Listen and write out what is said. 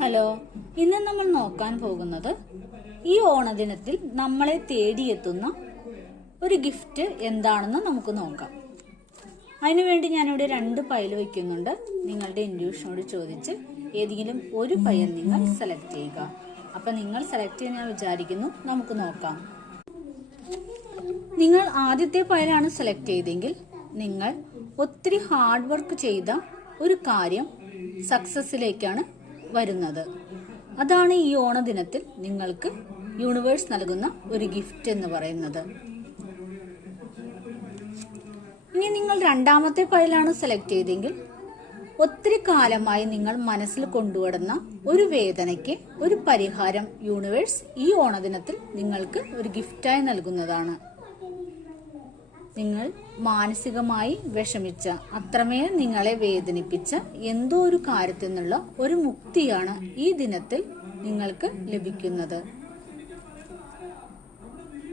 Hello, ഇന്ന് നമ്മൾ നോക്കാൻ പോകുന്നത് ഈ ഓണദിനത്തിൽ നമ്മളെ തേടിയെത്തുന്ന ഒരു ഗിഫ്റ്റ് എന്താണെന്ന് നമുക്ക് നോക്കാം. അതിനുവേണ്ടി ഞാനിവിടെ 2 പൈൽ വയ്ക്കുന്നുണ്ട്. നിങ്ങളുടെ ഇൻഡ്യൂഷനോട് ചോദിച്ച് ഏതെങ്കിലും ഒരു പൈൽ നിങ്ങൾ സെലക്ട് ചെയ്യുക. അപ്പൊ നിങ്ങൾ സെലക്ട് ചെയ്യാൻ ഞാൻ വിചാരിക്കുന്നു. നമുക്ക് നോക്കാം. നിങ്ങൾ ആദ്യത്തെ പൈലാണ് സെലക്ട് ചെയ്തെങ്കിൽ നിങ്ങൾ ഒത്തിരി ഹാർഡ് വർക്ക് ചെയ്ത ഒരു കാര്യം സക്സസിലേക്കാണ് വരുന്നത്. അതാണ് ഈ ഓണദിനത്തിൽ നിങ്ങൾക്ക് യൂണിവേഴ്സ് നൽകുന്ന ഒരു ഗിഫ്റ്റ് എന്ന് പറയുന്നത്. ഇനി നിങ്ങൾ രണ്ടാമത്തെ പൈലാണ് സെലക്ട് ചെയ്തെങ്കിൽ ഒത്തിരി കാലമായി നിങ്ങൾ മനസ്സിൽ കൊണ്ടുവരുന്ന ഒരു വേദനയ്ക്ക് ഒരു പരിഹാരം യൂണിവേഴ്സ് ഈ ഓണദിനത്തിൽ നിങ്ങൾക്ക് ഒരു ഗിഫ്റ്റായി നൽകുന്നതാണ്. നിങ്ങൾ മാനസികമായി വിഷമിച്ച, അത്രമേൽ നിങ്ങളെ വേദനിപ്പിച്ച എന്തോ ഒരു കാര്യത്തിൽ നിന്നുള്ള ഒരു മുക്തിയാണ് ഈ ദിനത്തിൽ നിങ്ങൾക്ക് ലഭിക്കുന്നത്.